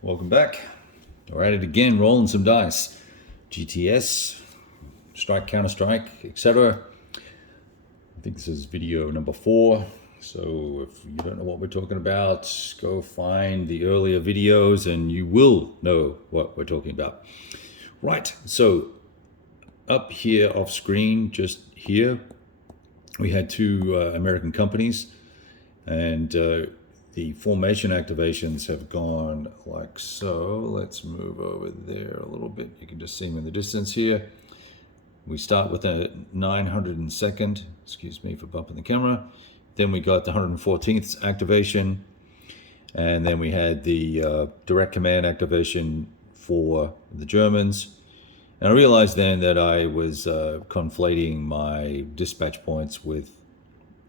Welcome back. We're at it again, rolling some dice. GTS, Strike-Counter Strike, etc. I think this is video number 4. So if you don't know what we're talking about, go find the earlier videos and you will know what we're talking about. Right, so up here off screen, just here, we had two American companies, and the formation activations have gone like so. Let's move over there a little bit. You can just see them in the distance here. We start with a 902nd, excuse me for bumping the camera. Then we got the 114th activation, and then we had the direct command activation for the Germans. And I realized then that I was conflating my dispatch points with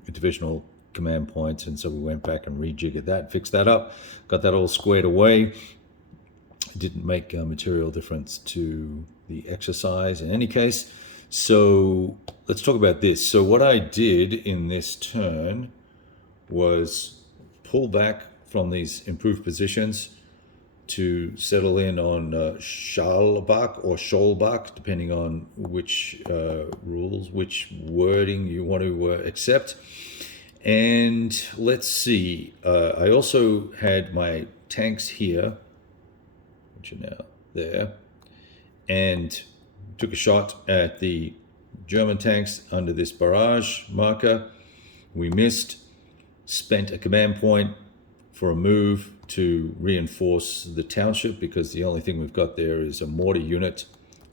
divisional command points, and so we went back and rejiggered that, fixed that up, got that all squared away. It didn't make a material difference to the exercise in any case. So let's talk about this. So what I did in this turn was pull back from these improved positions to settle in on Schalbach or Scholbach, depending on which rules, which wording you want to accept. And let's see, I also had my tanks here, which are now there, and took a shot at the German tanks under this barrage marker. We missed, spent a command point for a move to reinforce the township, because the only thing we've got there is a mortar unit,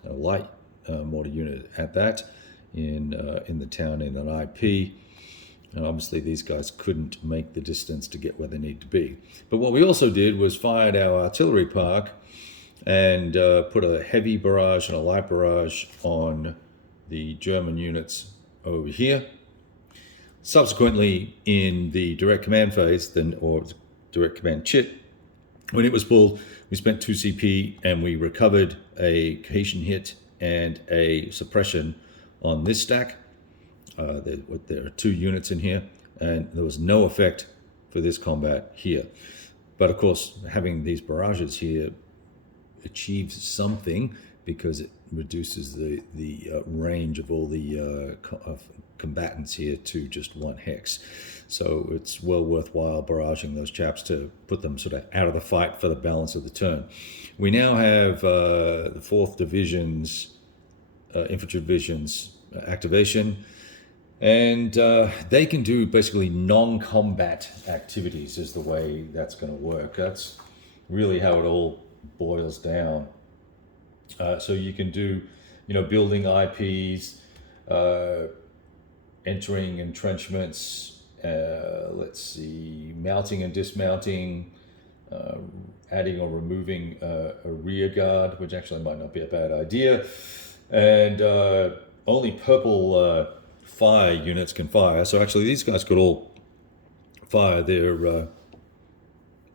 a light mortar unit at that, in the town in an IP. And obviously these guys couldn't make the distance to get where they need to be. But what we also did was fired our artillery park and put a heavy barrage and a light barrage on the German units over here. Subsequently, in the direct command phase, or direct command chit, when it was pulled, we spent 2 CP and we recovered a cohesion hit and a suppression on this stack. There are 2 units in here, and there was no effect for this combat here. But of course, having these barrages here achieves something, because it reduces the range of all the combatants here to just 1 hex. So it's well worthwhile barraging those chaps to put them sort of out of the fight for the balance of the turn. We now have the 4th Division's Infantry Division's activation, and they can do basically non-combat activities is the way that's going to work. That's really how it all boils down. So you can do, building IPs, entering entrenchments, let's see, mounting and dismounting, adding or removing a rear guard, which actually might not be a bad idea. And only purple fire units can fire. So actually these guys could all fire their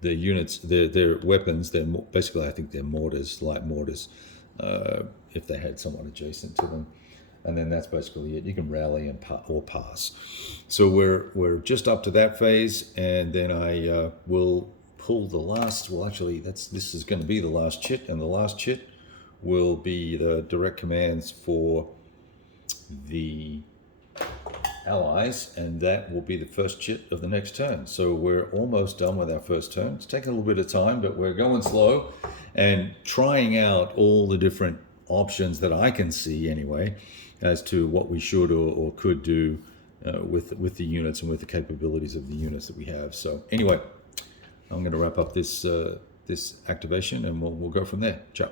units, their weapons. They're basically, I think they're mortars, light mortars, if they had someone adjacent to them. And then that's basically it. You can rally and or pass. So we're just up to that phase, and then I will pull the last. Well, actually, this is going to be the last chit, and the last chit will be the direct commands for the allies, and that will be the first chit of the next turn. So we're almost done with our first turn. It's taking a little bit of time, but we're going slow and trying out all the different options that I can see anyway, as to what we should or could do with the units and with the capabilities of the units that we have. So anyway, I'm going to wrap up this activation, and we'll go from there. Ciao.